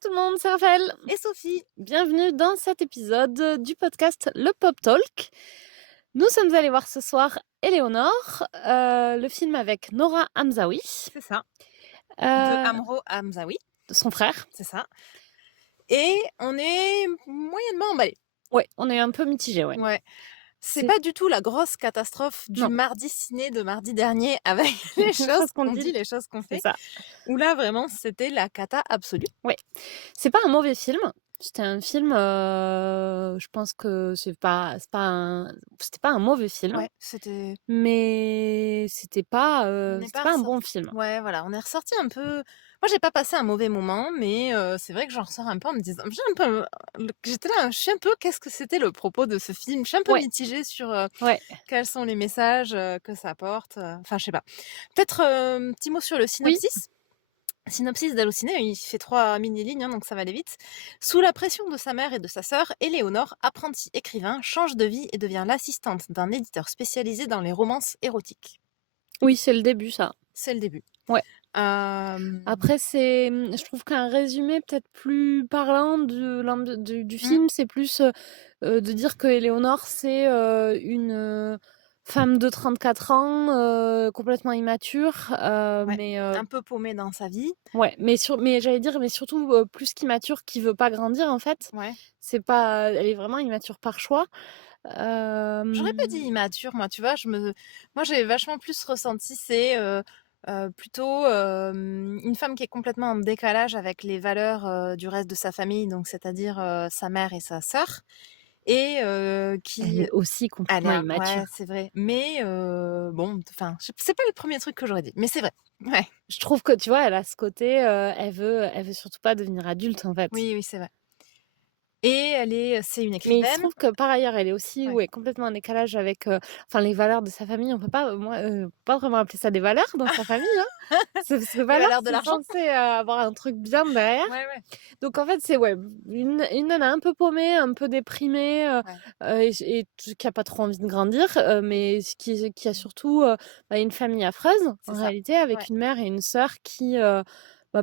tout le monde, c'est Raphaël. Et Sophie. Bienvenue dans cet épisode du podcast Le Pop Talk. Nous sommes allés voir ce soir Éléonore, le film avec Nora Hamzaoui, C'est ça, de euh, Amro Hamzaoui, son frère. c'est ça. Et on est moyennement emballés. Ouais, on est un peu mitigés, ouais. Ouais. C'est C'est pas du tout la grosse catastrophe du non, mardi ciné de mardi dernier avec les les choses choses qu'on qu'on dit, dit, les choses qu'on c'est fait. ça. Où là, vraiment, c'était la cata absolue. Ouais, c'est pas un mauvais film. C'était un film, je pense que c'était pas un mauvais film, Ouais, c'était... mais On n'est c'était pas pas un ressorti. bon film. Ouais, voilà, on est ressorti un peu... Moi, j'ai pas passé un mauvais moment, mais c'est vrai que j'en ressors un peu en me disant... J'étais là, je suis un peu... Qu'est-ce que c'était le propos de ce film? Je suis un peu Ouais, mitigée sur ouais. quels sont les messages que ça apporte. Enfin, je sais pas. Peut-être un petit mot sur le Oui. synopsis. Synopsis d'Allociné, il fait 3 mini-lignes, hein, donc ça va aller vite. Sous la pression de sa mère et de sa sœur, Éléonore, apprentie écrivain, change de vie et devient l'assistante d'un éditeur spécialisé dans les romances érotiques. Oui, c'est le début, ça. C'est le début. Ouais. Euh, Après, je trouve qu'un résumé peut-être plus parlant du hmm, film, c'est plus de dire que Éléonore, c'est une femme de 34 ans, complètement immature, ouais, un peu paumée dans sa vie. ouais, mais j'allais dire, mais surtout plus qu'immature, qui veut pas grandir en fait. Ouais. C'est pas, elle est vraiment immature par choix. J'aurais pas dit immature, moi, tu vois. Moi, j'ai vachement plus ressenti, c'est plutôt une femme qui est complètement en décalage avec les valeurs du reste de sa famille, donc c'est-à-dire sa mère et sa sœur, et Elle qui... est aussi complètement Ouais, immature. c'est vrai. Mais bon, enfin, c'est pas le premier truc que j'aurais dit, mais c'est vrai. Ouais, Je trouve que tu vois, elle a ce côté, elle veut surtout pas devenir adulte en fait. oui, oui, c'est vrai. Et c'est une Mais il se écrivaine. trouve que par ailleurs, elle est aussi, Ouais. ouais, complètement en décalage avec, enfin les valeurs de sa famille. On peut pas, moi, pas vraiment appeler ça des valeurs dans sa famille, hein. C'est parce que Les valeurs, valeurs de c'est l'argent. censé avoir un truc bien derrière. Ouais, ouais, Donc en fait, c'est ouais, une nana un peu paumée, un peu déprimée, ouais. qui a pas trop envie de grandir, mais qui a surtout une famille affreuse C'est en ça. réalité, Ouais. avec une mère et une sœur qui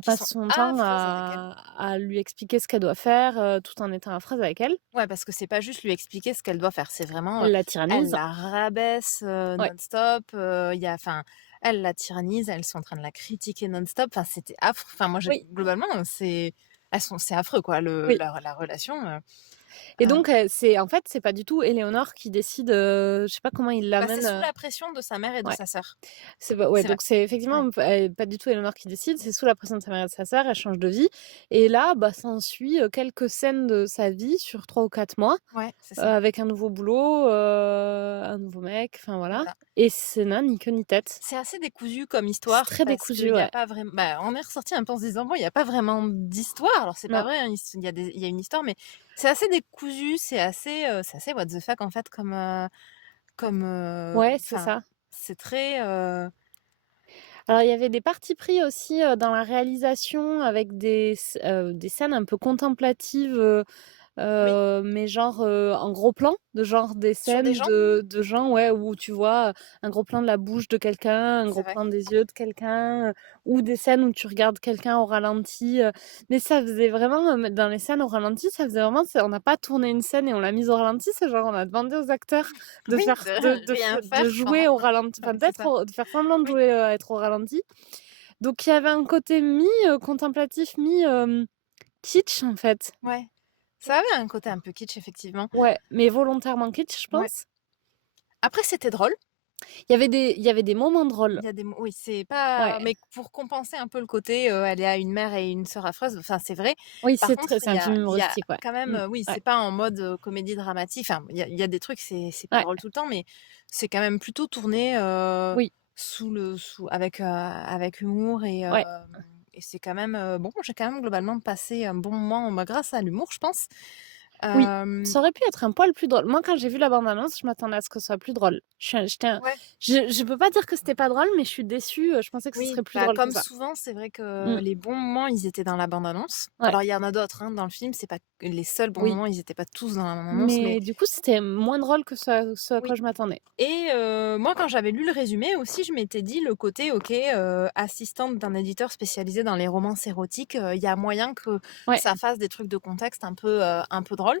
Qui passe sont son temps affreuses avec elle. à lui expliquer ce qu'elle doit faire, tout en étant affreuse avec elle. Ouais, parce que c'est pas juste lui expliquer ce qu'elle doit faire, c'est vraiment, Elle la elle tyrannise. la rabaisse Ouais. non-stop. Enfin, elle la tyrannise, elles sont en train de la critiquer non-stop. Enfin, c'était affreux. Enfin, moi, Oui, globalement, c'est affreux, quoi, oui. la relation. Et Euh, donc, en fait, c'est pas du tout Éléonore qui décide, je sais pas comment il Bah, c'est l'amène. sous la pression de sa mère et de Ouais. sa sœur. Ouais, C'est vrai. donc c'est Ouais, effectivement pas du tout Éléonore qui décide, c'est sous la pression de sa mère et de sa sœur, elle change de vie. Et là, s'ensuit quelques scènes de sa vie sur 3 ou 4 mois, ouais, c'est ça. avec un nouveau boulot, un nouveau mec, enfin voilà. Voilà. Et c'est n'a ni queue ni tête. C'est assez décousu comme C'est histoire très parce décousu, qu'il n'y a ouais. pas vraiment. Bah, on est ressorti un peu en se disant, bon, il n'y a pas vraiment d'histoire. Alors, c'est pas Non, vrai, hein, il y a une histoire, mais c'est assez décousu, c'est assez what the fuck en fait, ouais, c'est enfin, ça. c'est très. Alors il y avait des partis pris aussi, dans la réalisation avec des scènes un peu contemplatives, Oui, mais genre, en gros plan, de genre des sur des scènes gens, de gens, ouais, où tu vois, un gros plan de la bouche de quelqu'un, un c'est gros vrai. plan des yeux de quelqu'un, ou des scènes où tu regardes quelqu'un au ralenti, mais ça faisait vraiment, dans les scènes au ralenti, ça faisait vraiment on n'a pas tourné une scène et on l'a mise au ralenti, c'est genre on a demandé aux acteurs de Oui, faire de rien de faire jouer pendant. au ralenti, enfin Ouais, c'est ça. de faire semblant de Oui, jouer, être au ralenti. Donc il y avait un côté contemplatif, kitsch en fait. ouais. Ça avait un côté un peu kitsch, effectivement. Ouais, mais volontairement kitsch, je Ouais. pense. Après, c'était drôle. Il y avait des moments drôles. Il y a oui, c'est pas, Ouais. mais pour compenser un peu le côté, elle a une mère et une sœur affreuses, enfin, c'est vrai. Oui, Par contre, c'est un film il y a humoristique, ouais. quand même, Mmh. oui, Ouais. c'est pas en mode, comédie dramatique, enfin, il y a des trucs, c'est pas Ouais. drôle tout le temps, mais c'est quand même plutôt tourné, Oui. avec humour Ouais. et c'est quand même, bon, j'ai quand même globalement passé un bon moment, bah, grâce à l'humour, je pense. Oui, Hem, ça aurait pu être un poil plus drôle. Moi, quand j'ai vu la bande annonce, je m'attendais à ce que ce soit plus drôle. ouais. Je peux pas dire que c'était pas drôle, mais je suis déçue, je pensais que ce Oui, serait plus bah, drôle que comme ça. souvent, c'est vrai que Mmh, les bons moments, ils étaient dans la bande-annonce. ouais, Alors il y en a d'autres, hein, dans le film, c'est pas que les seuls bons oui. moments, ils étaient pas tous dans la bande-annonce, mais Mais du coup, c'était moins drôle que ce à quoi oui. je m'attendais. Et moi, quand j'avais lu le résumé aussi, je m'étais dit le côté OK, assistante d'un éditeur spécialisé dans les romances érotiques, il y a moyen que Ouais, ça fasse des trucs de contexte un peu drôles.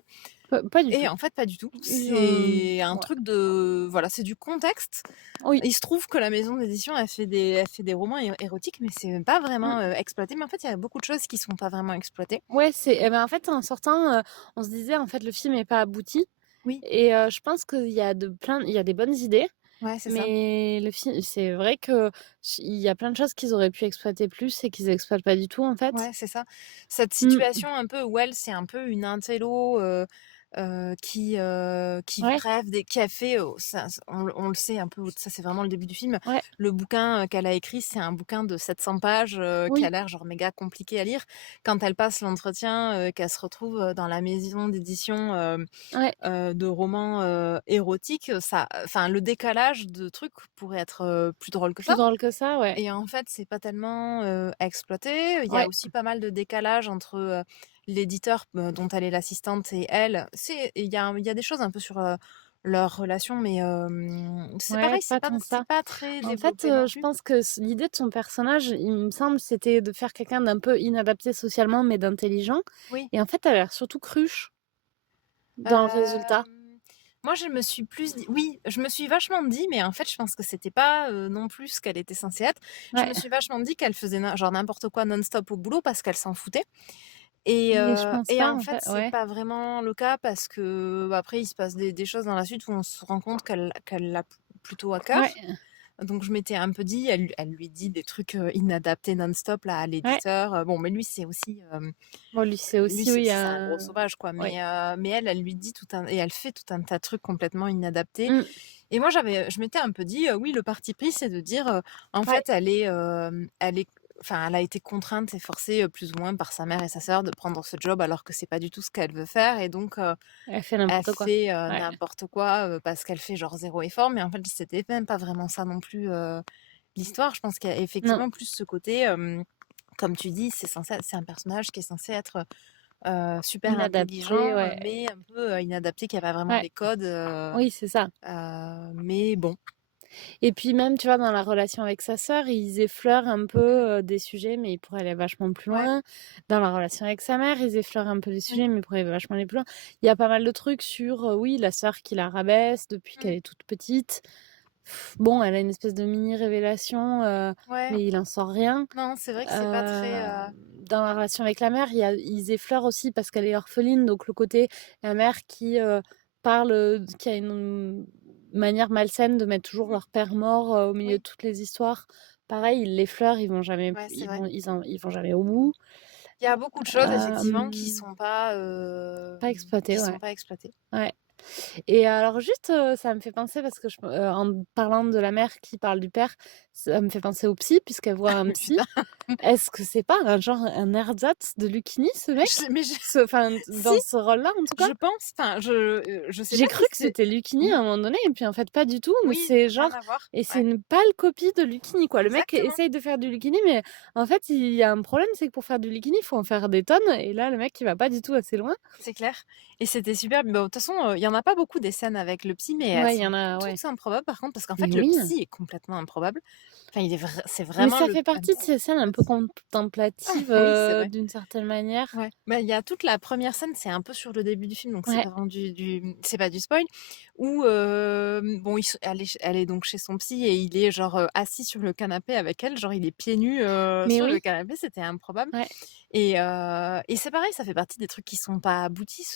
pas du Et tout. en fait, pas du tout. Ils ont C'est un ouais, truc de voilà, c'est du contexte. oui, Il se trouve que la maison d'édition, elle fait des romans érotiques, mais c'est pas mmh, vraiment, exploité. Mais en fait, il y a beaucoup de choses qui sont pas vraiment exploitées. ouais, c'est et ben, en fait, en sortant, on se disait: «En fait, le film est pas abouti» Oui, et je pense il y a des bonnes idées, ouais, c'est ça. mais le film c'est vrai que il y a plein de choses qu'ils auraient pu exploiter plus et qu'ils exploitent pas du tout, en fait. Ouais, c'est ça. Cette Mmh, situation un peu où elle, c'est un peu une intello, qui ouais, rêve des qui a fait, ça on le sait un peu, ça c'est vraiment le début du film. ouais, Le bouquin, qu'elle a écrit, c'est un bouquin de 700 pages, qui a oui, l'air genre méga compliqué à lire. Quand elle passe l'entretien, qu'elle se retrouve, dans la maison d'édition, ouais, de romans, érotiques, ça enfin le décalage de trucs pourrait être, plus drôle que plus ça. drôle que ça, ouais, Et en fait, c'est pas tellement, exploité. Il y a ouais, aussi pas mal de décalage entre, l'éditeur, dont elle est l'assistante et elle. Il y a des choses un peu sur, leur relation, mais c'est ouais, pareil, pas tant que c'est ça. pas très En fait, développé non je plus. pense que l'idée de son personnage, il me semble, c'était de faire quelqu'un d'un peu inadapté socialement, mais d'intelligent. Oui. Et en fait, elle a l'air surtout cruche dans le résultat. Hem, Moi, je me suis plus dit oui, je me suis vachement dit, mais en fait, je pense que c'était pas, non plus ce qu'elle était censée être. Je Ouais, me suis vachement dit qu'elle faisait genre n'importe quoi non-stop au boulot parce qu'elle s'en foutait. mais je pense Et pas, en en fait, fait. c'est Ouais, pas vraiment le cas parce que, bah, après il se passe des choses dans la suite où on se rend compte qu'elle l'a plutôt à ouais, cœur. Donc je m'étais un peu dit, elle lui dit des trucs, inadaptés non-stop là à ouais. l'éditeur, bon mais lui c'est aussi, Bon, lui, c'est lui aussi, oui, c'est un gros sauvage quoi, oui. mais elle lui dit tout un et elle fait tout un tas de trucs complètement inadaptés. Mmh, Et moi je m'étais un peu dit, oui le parti pris c'est de dire, en ouais, fait elle est enfin elle a été contrainte et forcée, plus ou moins par sa mère et sa sœur de prendre ce job alors que c'est pas du tout ce qu'elle veut faire et donc elle fait elle n'importe quoi. fait, Ouais, n'importe quoi, parce qu'elle fait genre zéro effort. Mais en fait c'était même pas vraiment ça non plus, l'histoire. Je pense qu'il y a non, effectivement plus ce côté, comme tu dis, c'est un personnage qui est censé être, super inadapté, intelligent, ouais, mais un peu, inadapté, qui a pas vraiment ouais, les codes, oui, c'est ça. mais bon. Et puis même, tu vois, dans la relation avec sa sœur, ils effleurent un Mmh. peu, des sujets, mais ils pourraient aller vachement plus Ouais, loin. Dans la relation avec sa mère, ils effleurent un peu des oui. sujets, mais ils pourraient vachement aller plus loin. Il y a pas mal de trucs sur, oui, la sœur qui la rabaisse depuis qu'elle Mmh. est toute petite. Bon, elle a une espèce de mini révélation, Ouais. mais il en sort rien. Non, c'est vrai que c'est pas très, Heu, Dans la relation avec la mère, ils effleurent aussi parce qu'elle est orpheline, donc le côté la mère qui, parle, qui a une manière malsaine de mettre toujours mmh, leur père mort, au milieu de oui, toutes les histoires. Pareil, ils l'effleurent, ouais, c'est vrai. ils vont jamais au bout. Il y a beaucoup de choses effectivement Hem, Pas exploité, qui ouais. sont pas exploitées. Ouais. Et alors juste, ça me fait penser parce que en parlant de la mère qui parle du père, ça me fait penser au psy puisqu'elle voit un Mais psy. putain, Est-ce que c'est pas un genre un ersatz de Lucchini ce mec? mais je Enfin, si, dans ce rôle-là en tout cas? je pense, enfin je sais J'ai pas cru si que c'est c'était Lucchini mmh, à un moment donné et puis en fait pas du tout, mais oui, c'est rien genre à voir. et c'est Ouais, une pâle copie de Lucchini quoi. Le mec exactement. essaye de faire du Lucchini mais en fait il y a un problème, c'est que pour faire du Lucchini, il faut en faire des tonnes et là le mec il va pas du tout assez loin. C'est clair et c'était super. Bah, de toute façon, il y en a pas beaucoup des scènes avec le psy, mais elles Ouais, il y sont en a ouais. toutes improbables par contre, parce qu'en Mais fait, le oui, psy est complètement improbable. Enfin, c'est mais vraiment ça le fait un partie de ces scènes un peu contemplatives, oui, c'est vrai. d'une certaine manière. Ouais. Bah, il y a toute la première scène, c'est un peu sur le début du film, donc c'est Ouais, pas vraiment c'est pas du spoil, où, bon, elle est donc chez son psy et il est genre, assis sur le canapé avec elle, genre il est pieds nus, mais sur le oui, canapé, c'était improbable. ouais, Et c'est pareil, ça fait partie des trucs qui sont pas aboutis,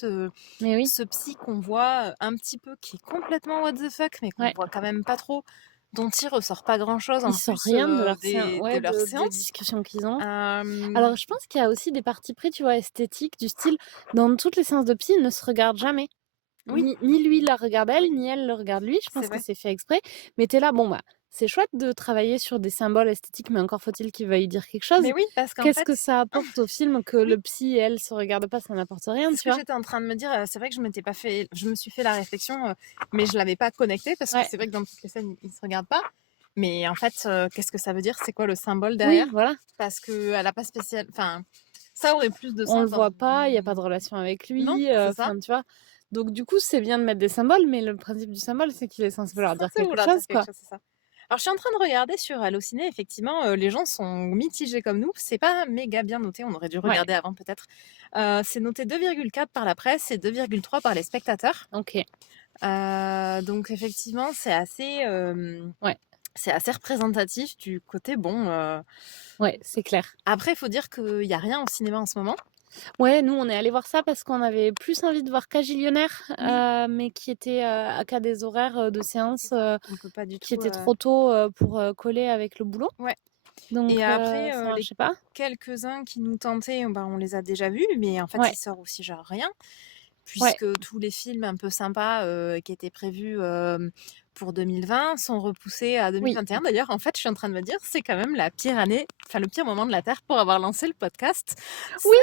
mais oui, ce psy qu'on voit, un petit peu, qui est complètement what the fuck, mais qu'on ouais. voit quand même pas trop, dont il ressort pas grand chose Il en sort plus, rien de leur de ouais, leurs des séances. discussions qu'ils ont. Hem, Alors je pense qu'il y a aussi des partis pris, tu vois, esthétiques, du style, dans toutes les séances de psy, ils ne se regardent jamais. oui, Ni lui la regarde elle, oui, ni elle le regarde lui. Je c'est pense que vrai. c'est fait exprès. Mais tu es là, bon, bah, c'est chouette de travailler sur des symboles esthétiques, mais encore faut-il qu'ils veuillent dire quelque chose. Mais oui, parce qu'en Qu'est-ce fait que ça apporte au film que oui, le psy et elle se regardent pas? Ça n'apporte rien, c'est ce tu que vois? j'étais en train de me dire, c'est vrai que je me suis fait la réflexion, mais je l'avais pas connecté parce que Ouais, c'est vrai que dans toutes les scènes, ils se regardent pas. Mais en fait, qu'est-ce que ça veut dire? C'est quoi le symbole oui, derrière? voilà. Parce qu'elle a pas spécial enfin, ça aurait plus de On le sens dans voit pas, il y a une pas de relation avec non, lui, c'est ça. enfin, tu vois? Donc du coup, c'est bien de mettre des symboles, mais le principe du symbole, c'est qu'il est censé C'est vouloir dire censé quelque vouloir dire chose, quelque quoi. chose, c'est ça. Alors je suis en train de regarder sur Allociné, effectivement, les gens sont mitigés comme nous. C'est pas méga bien noté, on aurait dû Ouais, regarder avant peut-être. C'est noté 2,4 par la presse et 2,3 par les spectateurs. OK. Donc effectivement, Ouais, c'est assez représentatif du côté bon, ouais, c'est clair. après il faut dire qu'il y a rien au cinéma en ce moment. Ouais, nous, on est allés voir ça parce qu'on avait plus envie de voir Cagillionnaire, Oui, mais qui était, qu'à des horaires, de c'est séance, ça. On peut pas du qui tout, étaient trop tôt, pour, coller avec le boulot. ouais. Donc Et après, ça les marchait pas. quelques-uns qui nous tentaient, bah, on les a déjà vus, mais en fait, Ouais, il sort aussi genre rien. ouais, Puisque tous les films un peu sympas qui étaient prévus pour 2020 sont repoussés à oui. 2021. D'ailleurs, en fait, je suis en train de me dire, c'est quand même la pire année, enfin le pire moment de la Terre pour avoir lancé le podcast. Oui,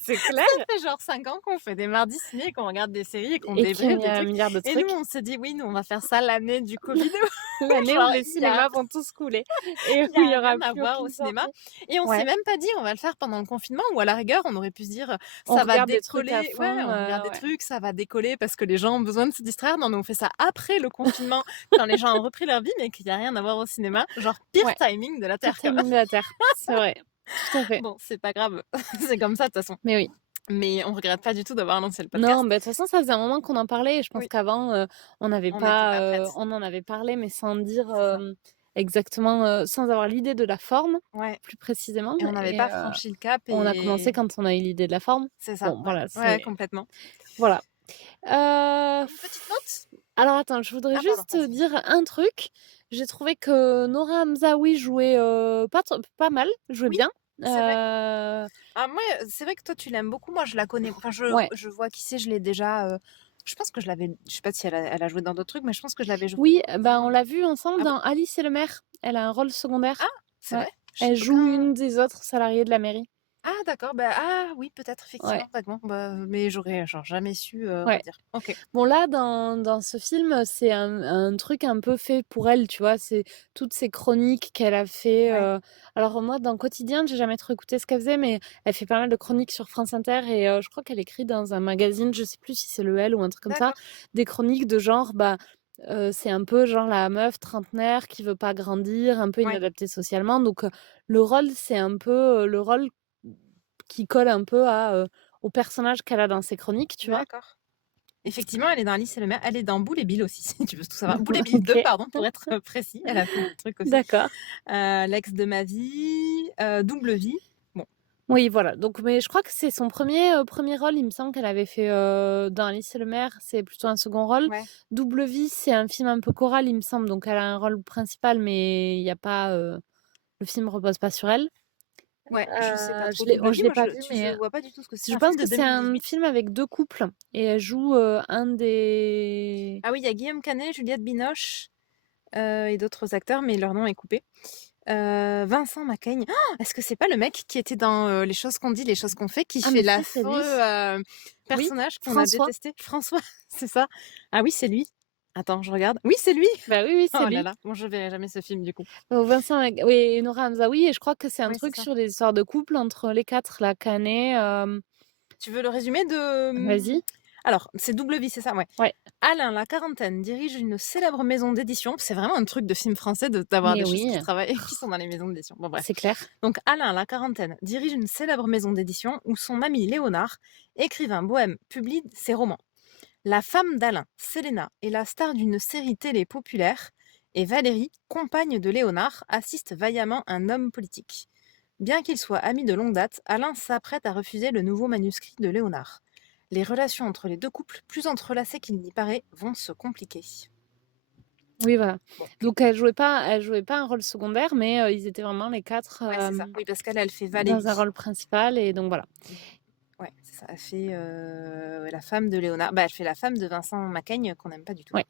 C'est- c'est clair Ça fait genre 5 ans qu'on fait des mardis ciné, qu'on regarde des séries et qu'on et qu'il débriefe y des a un trucs. milliard de Et nous, trucs. on s'est dit, oui, nous, on va faire ça l'année du Covid, L'année où genre les il y a cinémas vont tous couler et il y où il y a aura rien à plus voir au aucune cinéma. sortie. Et on s'est Ouais, même pas dit on va le faire pendant le confinement ou à la rigueur on aurait pu se dire on ça va regarde des trucs à décoller. Ouais, fond, on regarde des ouais. trucs, ça va décoller parce que les gens ont besoin de se distraire. Non, mais on fait ça après le confinement quand les gens ont repris leur vie mais qu'il y a rien à voir au cinéma. Genre pire Ouais, timing de la pire Terre quand même. timing de la Terre, c'est vrai, tout à fait. Bon, c'est pas grave, c'est comme ça de toute façon. Mais oui. Mais on regrette pas du tout d'avoir lancé le Non, podcast. bah, de toute façon, ça faisait un moment qu'on en parlait et je pense Oui, qu'avant, on n'avait on n'était pas, pas prête. on en avait parlé, mais sans dire, C'est ça. exactement, sans avoir l'idée de la forme, Ouais. plus précisément Et on n'avait et pas franchi le cap on a commencé et quand on a eu l'idée de la forme. c'est ça. Bon, Ouais, voilà, ouais, c'est complètement. voilà. Une petite note? Alors attends, je voudrais Ah pardon, juste, vas-y. dire un truc. J'ai trouvé que Nora Hamzaoui jouait, pas mal, jouait Oui, bien. c'est vrai. Heu, Ah moi, c'est vrai que toi tu l'aimes beaucoup, moi je la connais. Enfin ouais. je vois qui c'est, je l'ai déjà, je pense que je sais pas si elle a joué dans d'autres trucs, mais je pense que je l'avais Oui, vue ben, on l'a vue ensemble ah bon? dans Alice et le maire. Elle a un rôle Ah! secondaire. C'est vrai? Ouais. J'ai Elle joue aucun une des autres salariées de la mairie. ah d'accord, bah, ah oui peut-être Ouais, effectivement, vaguement, bah, mais j'aurais genre jamais su, ouais. redire. OK. Bon là, dans ce film, c'est un truc un peu fait pour elle, tu vois? C'est toutes ces chroniques qu'elle a fait, Ouais, alors moi, dans Quotidien, j'ai jamais trop écouté ce qu'elle faisait, mais elle fait pas mal de chroniques sur France Inter et je crois qu'elle écrit dans un magazine, je sais plus si c'est Le L ou un truc comme ça, d'accord. des chroniques de genre, bah, c'est un peu genre la meuf trentenaire qui veut pas grandir, un peu Ouais, inadaptée socialement, donc le rôle, c'est un peu, le rôle qui colle un peu au personnage qu'elle a dans ses chroniques, tu vois? d'accord. Effectivement, elle est dans Alice et le maire, elle est dans Boule et Bill aussi, si tu veux tout savoir. Boule et Bill 2 OK, pardon, pour être, précis, elle a fait d'autres trucs aussi. d'accord. L'ex de ma vie, Double vie. Bon, Oui, voilà, donc mais je crois que c'est son premier rôle, il me semble qu'elle avait fait, dans Alice et le maire, c'est plutôt un second rôle. ouais. Double Vie, c'est un film un peu choral, il me semble, donc elle a un rôle principal, mais il y a pas, le film repose pas sur elle. Ouais, je sais pas trop. Oh, Double je vie, l'ai moi pas vu, je mais vois pas du tout ce que c'est. C'est je un pense film que de c'est un 2018. film avec 2 couples et elle joue, un des Ah oui, il y a Guillaume Canet, Juliette Binoche, et d'autres acteurs, mais leur nom est coupé. Vincent Macaigne. Oh, est-ce que c'est pas le mec qui était dans, Les choses qu'on dit, les choses qu'on fait, qui ah fait mais si, c'est lui. l'affreux, Oui, personnage qu'on a François. détesté? François, c'est ça? Ah oui, c'est lui. Attends, je regarde. Oui, c'est lui! Bah, oui, oui, c'est Oh là lui. là, bon je verrai jamais ce film du coup. Vincent oui et Nora Hamzaoui et je crois que c'est un Ouais, c'est truc ça. sur des histoires de couple entre les 4 là, Canet, Tu veux le résumé de, vas-y. alors, c'est Double vie, c'est ça? Ouais. Ouais. Alain, la quarantaine, dirige une célèbre maison d'édition. C'est vraiment un truc de film français d'avoir Mais des choses oui, qui travaillent, qui sont dans les maisons d'édition. Bon, bref. c'est clair. Donc, Alain, la quarantaine, dirige une célèbre maison d'édition où son ami Léonard, écrivain bohème, publie ses romans. La femme d'Alain, Séléna, est la star d'une série télé populaire et Valérie, compagne de Léonard, assiste vaillamment un homme politique. Bien qu'il soit ami de longue date, Alain s'apprête à refuser le nouveau manuscrit de Léonard. Les relations entre les deux couples, plus entrelacées qu'il n'y paraît, vont se compliquer. Oui, voilà. Bon, Donc elle jouait pas un rôle secondaire, mais ils étaient vraiment les 4 ouais, c'est ça. Oui, parce qu'elle, elle fait dans un Valérie. rôle principal et donc voilà. Ouais, c'est ça. Elle fait la femme de Léonard. Bah, elle fait la femme de Vincent Macaigne qu'on n'aime pas du tout. Ouais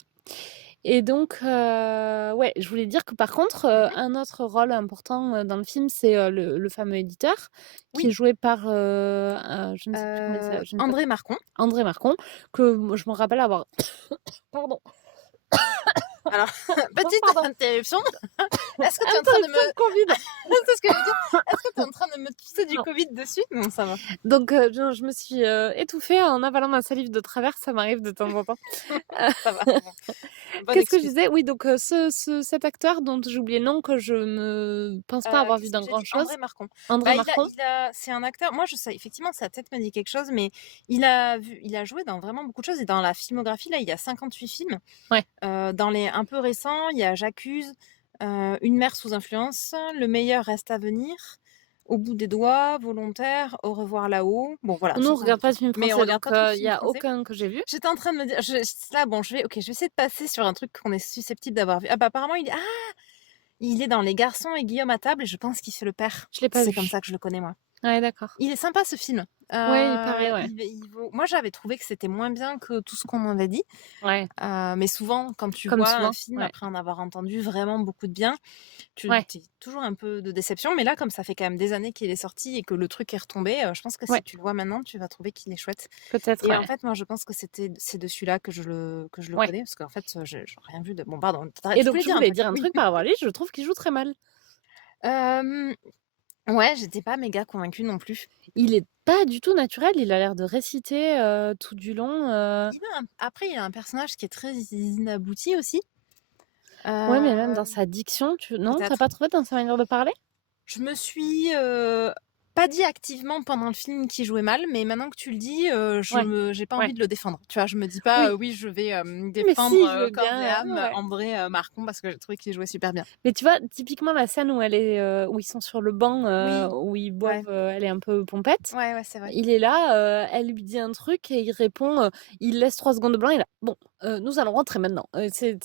Et donc ouais, je voulais dire que par contre, Mmh. un autre rôle important, dans le film, c'est, le fameux éditeur qui est Oui, joué par, je ne sais plus comment il s'a je ne sais André Marcon. André Marcon, que moi je me rappelle avoir pardon, Alors, petite pardon, interruption. Est-ce que tu es en train de me interruption de Covid. c'est ce que je veux dire. Est-ce que tu es en train de me tousser du Non. Covid dessus? Non, ça va. Donc je me suis, étouffée en avalant ma salive de travers, ça m'arrive de temps en temps. Ça va, c'est bon. Bonne Qu'est-ce que je excuse. disais? Oui, donc cet acteur dont j'ai oublié le nom, que je ne pense pas avoir vu Qu'est-ce que dans j'ai dit? grand-chose, André Marcon. André Bah, Marcon. c'est un acteur, moi je sais effectivement sa tête me dit quelque chose, mais il a joué dans vraiment beaucoup de choses et dans la filmographie là, il y a 58 films. Ouais. Dans les un peu récents, il y a J'accuse, Une mère sous influence, Le meilleur reste à venir, Au bout des doigts, Volontaire, Au revoir là-haut. Bon voilà, Nous, ce on sont des regarde pas trucs de films mais on français, regarde donc pas trop de il y films a français. aucun que j'ai vu. J'étais en train de me dire là bon, je vais essayer de passer sur un truc qu'on est susceptible d'avoir vu. Ah bah, apparemment il est dans Les garçons et Guillaume à table et je pense qu'il fait le père. Je l'ai pas C'est comme vu. ça que je le connais moi. Ouais, d'accord. Il est sympa ce film. Ouais, il paraît, ouais. Il vaut moi j'avais trouvé que c'était moins bien que tout ce qu'on m'avait dit. Ouais, Mais souvent quand tu comme vois un souvent, film ouais. après en avoir entendu vraiment beaucoup de bien, tu Ouais, es toujours un peu de déception. Mais là, comme ça fait quand même des années qu'il est sorti et que le truc est retombé, je pense que ouais, si tu le vois maintenant, tu vas trouver qu'il est chouette. peut-être, Et en ouais. fait, moi je pense que c'est de celui-là que je le Ouais. connais parce qu'en fait, j'ai rien vu de bon pardon, Et tu donc voulais je dire un voulais truc? dire un Oui. truc par rapport à lui, je trouve qu'il joue très mal. Hem, ouais, j'étais pas méga convaincue non plus. Il est pas du tout naturel, il a l'air de réciter, tout du long, Il a un personnage qui est très inabouti aussi. ouais, mais même dans Hem, sa diction, tu non, tu as peut-être. pas trouvé dans sa manière de parler? Je me suis, pas dit activement pendant le film qu'il jouait mal, mais maintenant que tu le dis, Ouais, j'ai pas envie ouais. de le défendre. Tu vois? Je me dis pas, Oui, «Oui, je vais, mais défendre, si, je veux corps et bien, âme ouais. André, Marcon» parce que j'ai trouvé qu'il jouait super bien. Mais tu vois, typiquement la scène où elle est, où ils sont sur le banc, Oui, où ils ouais. boivent, elle est un peu pompette. Ouais, ouais, c'est vrai. Il est là, elle lui dit un truc et il répond, il laisse 3 secondes de blanc, il est là: «Bon, nous allons rentrer maintenant». Tu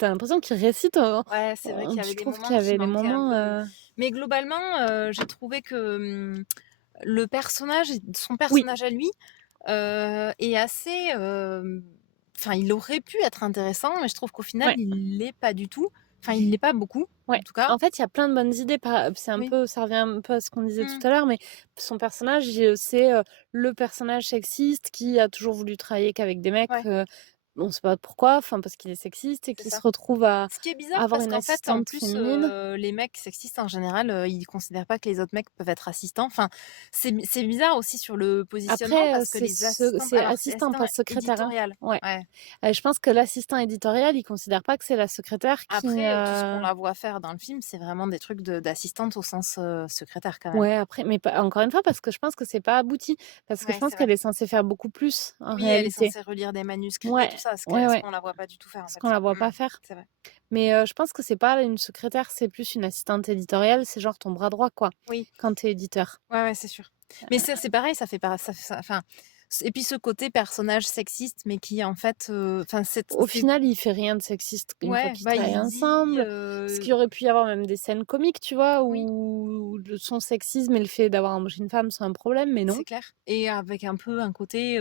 l'impression qu'il récite, Ouais, c'est vrai qu'il y avait je des trouve moments qu'il y qui avait des manquaient un moments, peu de mais globalement, j'ai trouvé que, le personnage son oui, personnage à lui, est assez, enfin, il aurait pu être intéressant, mais je trouve qu'au final, ouais, il l'est pas du tout. Enfin, il l'est pas beaucoup, ouais. en tout cas. En fait, il y a plein de bonnes idées c'est un Oui. peu ça revient un peu à ce qu'on disait tout Mmh. à l'heure, mais son personnage, c'est, le personnage sexiste qui a toujours voulu travailler qu'avec des mecs, Ouais, on sait pas pourquoi, enfin parce qu'il est sexiste et c'est qui se ça. retrouve Ce qui est à bizarre avoir parce une qu'en fait, en assistante plus, féminine. les mecs sexistes en général, ils considèrent pas que les autres mecs peuvent être assistants. Enfin, c'est bizarre aussi sur le positionnement Après, parce que les assistantes c'est alors c'est assistant, assistant pas secrétaire, hein. éditorial. Ouais. Ouais. Je pense que l'assistant éditorial, il considère pas que c'est la secrétaire qui, Après, tout ce qu'on la voit faire dans le film, c'est vraiment des trucs d'assistante au sens, secrétaire quand même. ouais, après, mais pas encore une fois, parce que je pense que c'est pas abouti. Parce que je Ouais, pense c'est vrai. qu'elle est censée faire beaucoup plus, en Oui, elle est réalité. censée relire des manuscrits et Ouais, tout ça, ouais, ce ouais, qu'on la voit pas du tout faire, en ce qu'on fait. la voit Mmh. pas faire. C'est vrai. Mais je pense que c'est pas une secrétaire, c'est plus une assistante éditoriale, c'est genre ton bras droit, quoi, Oui, quand tu es éditeur. ouais, ouais, c'est sûr. Mais ça, c'est pareil, ça fait pas ça enfin, et puis ce côté personnage sexiste, mais qui en fait, enfin, Au c'est final, il fait rien de sexiste une fois ouais, qu'ils bah, travaillent il dit, ensemble. Parce qu'il y aurait pu y avoir même des scènes comiques, tu vois, oui. où son sexisme et le fait d'avoir embauché une femme sont un problème, mais non. C'est clair et avec un peu un côté,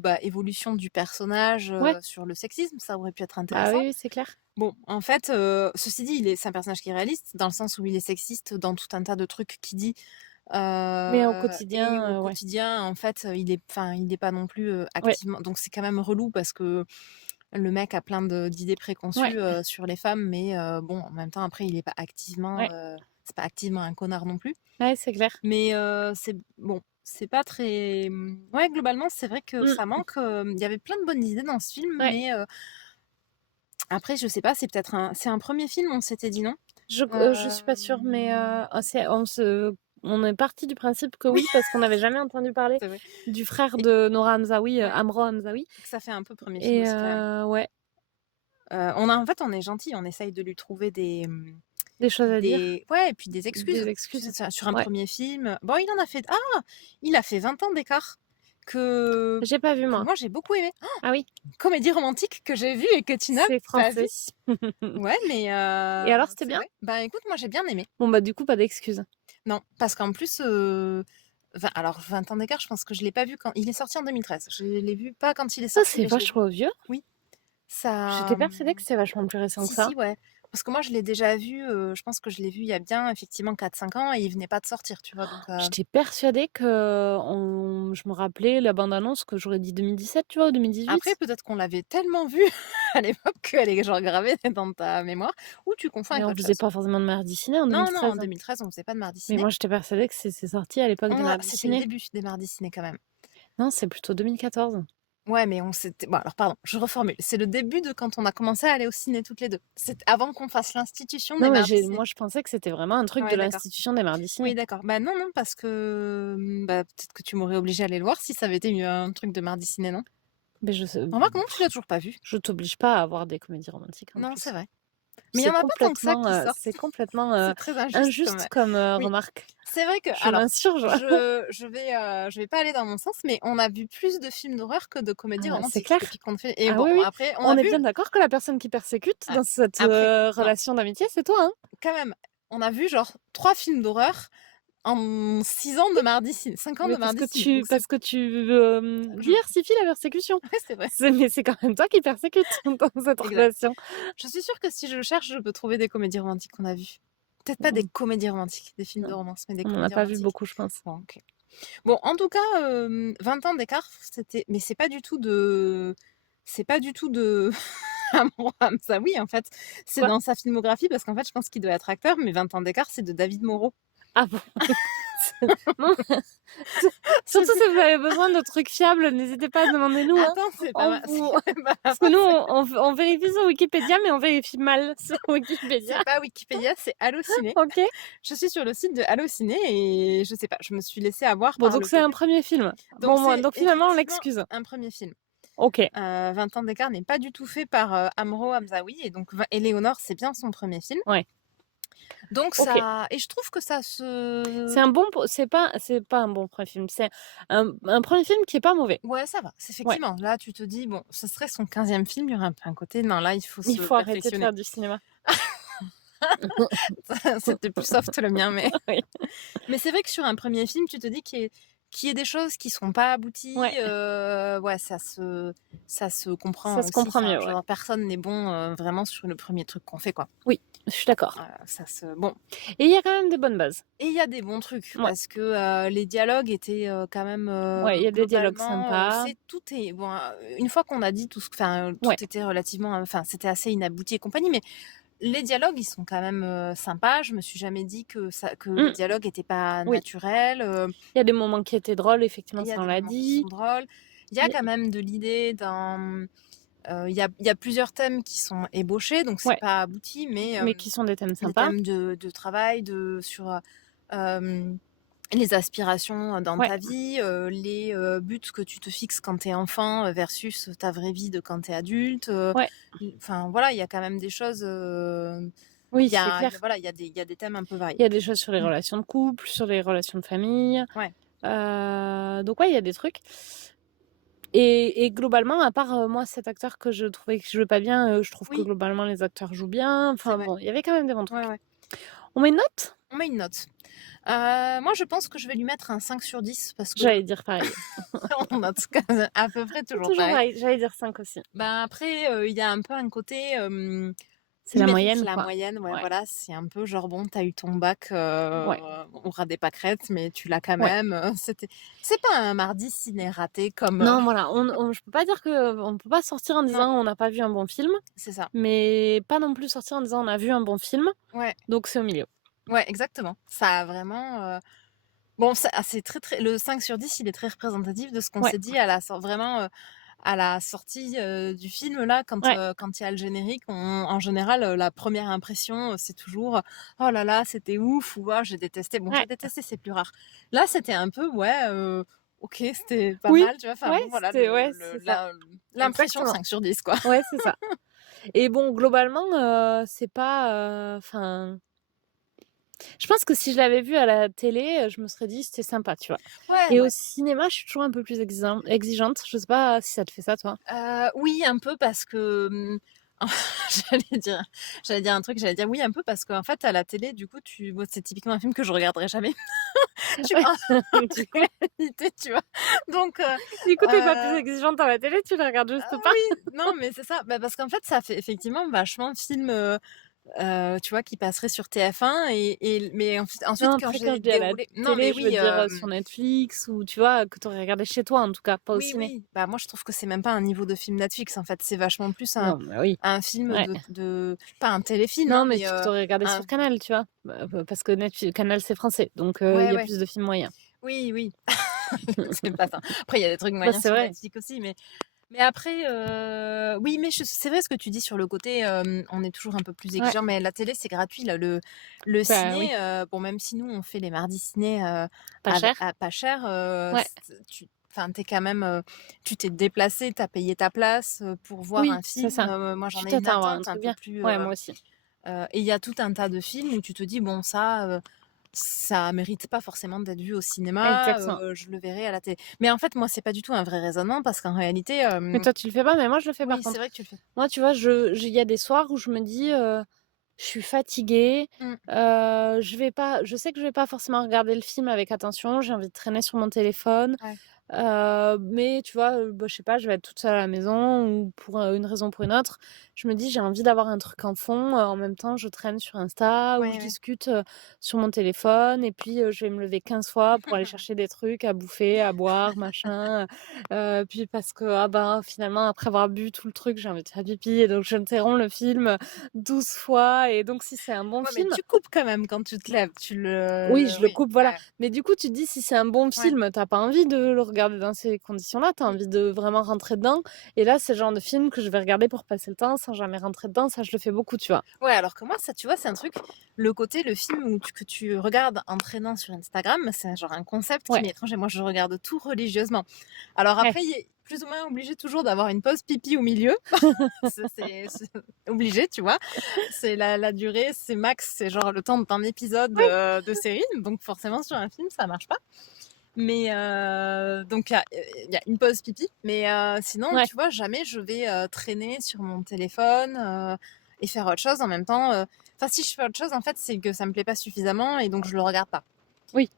bah, évolution du personnage, Ouais, sur le sexisme, ça aurait pu être bah, oui, intéressant. oui, c'est clair. Bon, en fait, ceci dit, c'est un personnage qui est réaliste, dans le sens où il est sexiste dans tout un tas de trucs qu'il dit, Mais au et au quotidien, ouais. quotidien, en fait, il est pas non plus, Ouais, activement donc c'est quand même relou parce que le mec a plein d'idées ouais, préconçues, sur les femmes, mais bon, en même temps, après, il est pas activement, ouais, c'est pas activement un connard non plus. ouais, c'est clair. Mais c'est bon, c'est pas très, ouais, globalement, c'est vrai que ça Mmh, manque, il y avait plein de bonnes idées dans ce film, ouais. mais après, je sais pas, c'est un premier film, on s'était dit, non? Je suis pas sûre, mais on est parti du principe que Oui, oui, parce qu'on n'avait jamais entendu parler c'est vrai du frère et de Nora Hamzaoui, ouais, Amro Hamzaoui que ça fait un peu premier film et aussi quand même. ouais, En fait, on est gentil, on essaye de lui trouver des choses à dire, des ouais et puis des des excuses. Tu sais, excuses. sur un Ouais, premier film, bon, il a fait 20 ans d'écart que j'ai pas vu moi. moi j'ai beaucoup aimé. Ah oui, Comédie romantique que j'ai vue et que tu n'as c'est pas vue. français. Ouais, mais Et alors, c'était c'est bien? vrai. Bah, écoute, moi j'ai bien aimé. Bon, bah, du coup, pas d'excuses. Non, parce qu'en plus, alors 20 ans d'écart, je pense que je l'ai pas vu quand il est sorti en 2013. Je l'ai vu pas quand il est Ça, sorti, c'est mais je l'ai vu vachement vieux. oui. Ça, J'étais persuadée que c'était vachement plus récent que si, ça. si, ouais. Parce que moi, je l'ai déjà vu, je pense que je l'ai vu il y a bien effectivement 4 5 ans et il venait pas de sortir, tu vois? Donc J'étais persuadée je me rappelais la bande annonce que j'aurais dit 2017, tu vois? Ou après 2018. peut-être qu'on l'avait tellement vu à l'époque qu'elle est genre gravée dans ta mémoire ou tu confonds Mais avec on autre faisait chose. pas forcément de Mardi Ciné en Non, non, en 2013. 2013, on faisait pas de mardi Mais ciné. moi j'étais persuadée que c'est sorti à l'époque des Mardi C'était le Ciné. début des mardis ciné quand même. Non, c'est plutôt 2014. Ouais, mais on s'était bon alors pardon, je reformule. C'est le début de quand on a commencé à aller au ciné toutes les 2. C'est avant qu'on fasse l'institution Non, des mais mardis ciné. moi je pensais que c'était vraiment un truc de Ouais, d'accord. l'institution des Mardi Oui, Ciné. d'accord. Bah, non, non, parce que, bah, peut-être que tu m'aurais obligée à aller le voir si ça avait été un truc de mardi ciné, non? Mais je sais Remarque, non, tu l'as toujours pas vu. je t'oblige pas à avoir des comédies romantiques en Non, c'est plus. vrai. Mais il y en a pas tant que ça qui C'est sortent. complètement, C'est très injuste injuste comme, comme, oui. remarque. C'est vrai que Je alors, m'insurge. je vais pas aller dans mon sens, mais on a vu plus de films d'horreur que de comédies C'est romantiques clair. depuis qu'on fait et Ah bon, oui, oui. après on On a est vu bien d'accord que la personne qui persécute a dans cette, après non, relation d'amitié, c'est toi, hein? quand même, on a vu genre 3 films d'horreur en 6 ans de mardi ciné, 5 ans Mais de mardi ciné, donc c'est parce que tu, je diversifies la persécution. ouais, c'est vrai, C'est quand même toi qui persécutes dans cette exact. relation. Je suis sûre que si je cherche, je peux trouver des comédies romantiques qu'on a vues. Peut-être pas des Mmh, comédies romantiques, des films de non, romance, mais des on en a comédies pas vu romantiques. beaucoup, je pense. Bon, OK. Bon, en tout cas, 20 ans d'écart, c'était mais c'est pas du tout de Amro Hamzaoui, en fait. C'est Quoi? dans sa filmographie parce qu'en fait, je pense qu'il doit être acteur, mais 20 ans d'écart, c'est de David Moreau. Ah bon? Non, Je surtout sais si vous avez besoin de trucs fiables, n'hésitez pas à demander nous, hein. attends, c'est pas On ma vous bah, Parce que attends, nous, c'est on vérifie sur Wikipédia, mais on vérifie mal sur Wikipédia. c'est pas Wikipédia, c'est Allociné. OK. Je suis sur le site de Allociné et je sais pas, je me suis laissée avoir Bon, par donc le c'est un côté premier film. donc Bon, moi c'est donc finalement, on effectivement l'excuse. un premier film. OK. 20 ans d'écart n'est pas du tout fait par, Amro Hamzaoui et donc Éléonore, c'est bien son premier film. Ouais. Donc OK. ça et je trouve que ça C'est se un bon po c'est pas un bon premier film, c'est un 1er film qui est pas mauvais. ouais, ça va. C'est Ouais. effectivement, là, tu te dis: «Bon, ce serait son 15e film», il y aurait un peu un côté: «Non, là, il faut Il se faut arrêter de perfectionner». faire du cinéma. C'était plus soft le mien, mais Oui. mais c'est vrai que sur un premier film, tu te dis qu'il y ait des choses qui sont pas abouties, Ouais, ouais, ça se ça comprend se aussi. comprend Enfin, mieux, ouais. genre personne n'est bon, vraiment sur le premier truc qu'on fait, quoi. Oui, je suis d'accord. Ça se bon Et il y a quand même des bonnes bases. et il y a des bons trucs Ouais. parce que, les dialogues étaient, quand même, Ouais, il y a des dialogues globalement, on sympas. sait tout est bon, une fois qu'on a dit tout ce enfin, tout Ouais. était relativement, enfin, c'était assez inabouti et compagnie, mais les dialogues, ils sont quand même, sympas. Je me suis jamais dit que les Mmh, dialogues étaient pas oui. naturels, Il y a des moments qui étaient drôles, effectivement, il y a ça on des l'a moments qui sont dit. drôles. Il y a Il quand même de l'idée dans, il y a plusieurs thèmes qui sont ébauchés, donc c'est Ouais, pas abouti, mais, mais qui sont des thèmes des sympas. thèmes de travail, sur, les aspirations dans Ouais, ta vie, les, buts que tu te fixes quand tu es enfant, versus ta vraie vie de quand tu es adulte, ouais. enfin voilà, il y a quand même des choses, Oui, il y c'est a clair. voilà, il y a des thèmes un peu variés. Il y a des choses sur les Mmh. relations de couple, sur les relations de famille. Ouais. Donc ouais, il y a des trucs. Et globalement, à part, moi, cet acteur que je trouvais que jouait pas bien, je trouve que Oui, globalement les acteurs jouent bien. c'est Enfin vrai. bon, il y avait quand même des bons Ouais, trucs. ouais. On met une note? On met une note. Moi, je pense que je vais lui mettre un 5/10 parce que J'allais dire pareil. on note à peu près toujours Toujours pareil. pareil, j'allais dire 5 aussi. Ben, après, il y a un peu un côté, C'est il la mérite moyenne, la quoi. moyenne, ouais, Ouais, voilà, c'est un peu genre, bon, tu as eu ton bac, ouais, on aura des pâquerettes, mais tu l'as quand ouais. même, c'est pas un mardi ciné raté comme, Non, voilà, je peux pas dire on peut pas sortir en non, disant: «On n'a pas vu un bon film», c'est ça. mais pas non plus sortir en disant: «On a vu un bon film», Ouais, donc c'est au milieu. ouais, exactement. Ça a vraiment, bon, ça c'est très, très le 5/10 il est très représentatif de ce qu'on Ouais, s'est dit à la sor vraiment, à la sortie, du film là, ouais, quand il y a le générique, en général, la première impression, c'est toujours: «Oh là là, c'était ouf» ou «Oh j'ai détesté». Bon, j'ai ouais. détesté, c'est plus rare. Là, c'était un peu: «Ouais, OK, c'était pas Oui, mal», tu vois? Enfin ouais, bon, voilà, ouais, le c'est ça. l'impression Exactement. 5/10 quoi. Ouais, c'est ça. Et bon, globalement, c'est pas, enfin, je pense que si je l'avais vu à la télé, je me serais dit: «C'était sympa», tu vois? Ouais, Et au ouais. cinéma, je suis toujours un peu plus exigeante. Je sais pas si ça te fait ça, toi? Oui, un peu parce que, J'allais dire j'allais dire un truc, j'allais dire oui un peu parce qu'en fait à la télé du coup c'est typiquement un film que je regarderai jamais. Tu vois? En Du coup réalité, tu vois? Donc tu es pas plus exigeante à la télé, tu les regardes juste pas? oui, non mais c'est ça, bah, parce qu'en fait ça fait effectivement vachement film, tu vois, qui passerait sur TF1 mais ensuite Non, quand après quand j'ai je dis à la déroulé non mais télé, je veux oui, dire, sur Netflix ou tu vois, que tu aurais regardé chez toi en tout cas, pas au oui, ciné. oui, bah, moi je trouve que c'est même pas un niveau de film Netflix en fait, c'est vachement plus un Non, bah oui, film ouais. de pas un téléfilm, hein, Non, mais mais tu que tu aurais regardé un sur Canal, tu vois? Parce que Canal, c'est français, donc il ouais, y a ouais, plus de films moyens. oui, oui, c'est pas ça. Après il y a des trucs Bah, moyens c'est sur vrai. Netflix aussi, mais après, oui, mais c'est vrai ce que tu dis sur le côté, on est toujours un peu plus Ouais, exigeant, mais la télé, c'est gratuit, là. Le bah, oui, ciné, bon, même si nous, on fait les mardis ciné pas cher. à pas cher, Ouais, enfin, t'es quand même, tu t'es déplacé, t'as payé ta place pour voir un oui, c'est film. ça. Moi, j'en Tu ai une t'attends à avoir un attente un truc peu bien. plus. Ouais, moi aussi. Et il y a tout un tas de films où tu te dis, bon, ça mérite pas forcément d'être vu au cinéma, Exactement. je le verrai à la télé. Mais en fait, moi, c'est pas du tout un vrai raisonnement parce qu'en réalité, Mais toi, tu le fais pas, mais moi, je le fais par oui, c'est contre. vrai que tu le fais. Moi, tu vois, il y a des soirs où je me dis, je suis fatiguée, Mmh. je sais que je vais pas forcément regarder le film avec attention, j'ai envie de traîner sur mon téléphone. Ouais. Mais tu vois, bah, je sais pas, je vais être toute seule à la maison ou pour, une raison ou pour une autre, je me dis: «J'ai envie d'avoir un truc en fond», en même temps, je traîne sur Insta ou Ouais, je ouais. discute, sur mon téléphone et puis, je vais me lever 15 fois pour aller chercher des trucs à bouffer, à boire, machin, puis parce que, ah ben, finalement, après avoir bu tout le truc, j'ai envie de faire pipi et donc j'interromps le film, 12 fois et donc si c'est un bon Ouais, mais film, tu coupes quand même quand tu te lèves, oui, je le oui, coupe, voilà. ouais, Mais du coup, tu te dis, si c'est un bon ouais. film, tu pas envie de le regarder dans ces conditions-là, tu as Mmh. envie de vraiment rentrer dedans. Et là, c'est le genre de film que je vais regarder pour passer le temps sans jamais rentrer dedans. Ça, je le fais beaucoup, tu vois. Ouais, alors que moi, ça, tu vois, c'est un truc, le film que tu regardes en traînant sur Instagram, c'est genre un concept qui Ouais, m'est étranger. Moi, je regarde tout religieusement. Alors ouais. après, il est plus ou moins obligé toujours d'avoir une pause pipi au milieu. C'est obligé, tu vois. C'est la durée, c'est max, c'est genre le temps d'un épisode de série. Donc forcément, sur un film, ça marche pas. Mais donc il y a une pause pipi, mais sinon, Ouais, tu vois, jamais je vais traîner sur mon téléphone et faire autre chose en même temps. Enfin, si je fais autre chose, en fait, c'est que ça me plaît pas suffisamment et donc je le regarde pas. oui.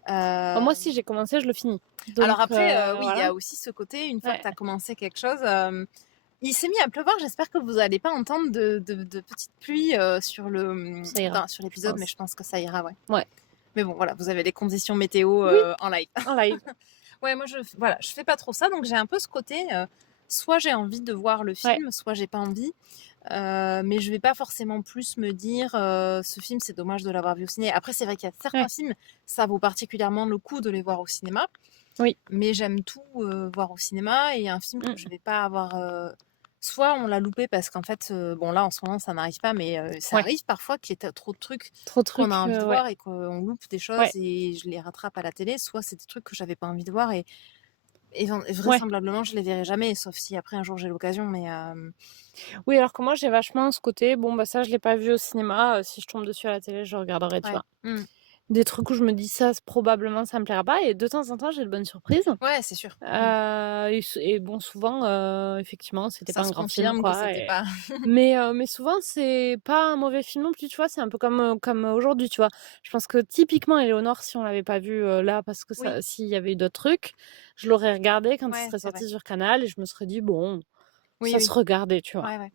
Bah, moi, Euh, si j'ai commencé, je le finis. Alors Donc, après, oui, il y voilà. a aussi ce côté, une fois que Ouais, tu as commencé quelque chose, il s'est mis à pleuvoir. J'espère que vous n'allez pas entendre de petites pluies ça ira, sur je l'épisode, mais pense. je pense que ça ira, ouais. Ouais. Mais bon, voilà, vous avez les conditions météo Oui, en live. en live. Ouais, moi, voilà, je fais pas trop ça, donc j'ai un peu ce côté, soit j'ai envie de voir le Ouais, film, soit j'ai pas envie. Mais je vais pas forcément plus me dire, ce film, c'est dommage de l'avoir vu au ciné. Après, c'est vrai qu'il y a certains ouais. films, ça vaut particulièrement le coup de les voir au cinéma, Oui. mais j'aime tout voir au cinéma. Et un film que je Mm. vais pas avoir, soit on l'a loupé parce qu'en fait, bon là en ce moment ça n'arrive pas, mais ça Ouais. arrive parfois qu'il y ait trop de trucs Trop de qu'on a trucs, envie de ouais. voir et qu'on loupe des choses Ouais. et je les rattrape à la télé, soit c'est des trucs que j'avais pas envie de voir et Ouais. vraisemblablement je les verrai jamais, sauf si après un jour j'ai l'occasion, mais Oui, alors que moi, j'ai vachement ce côté, bon, bah, ça, je l'ai pas vu au cinéma. Si je tombe dessus à la télé, je regarderai, tu ouais. vois. Mmh. Des trucs où je me dis: «Ça, probablement, ça me plaira pas» et de temps en temps, j'ai de bonnes surprises. Ouais, c'est sûr. Mmh. Et bon, souvent, effectivement, c'était pas Ça un se grand film, confirme que quoi c'était pas mais souvent, c'est pas un mauvais film non plus, tu vois? C'est un peu comme aujourd'hui, tu vois? Je pense que typiquement, Éléonore, si on l'avait pas vu, là, parce que oui, ça s'il y avait eu d'autres trucs, je l'aurais regardé quand il ouais, serait c'est vrai. sorti sur Canal et je me serais dit: «Bon, Oui, ça se oui. regardait», tu vois? Ouais, ouais.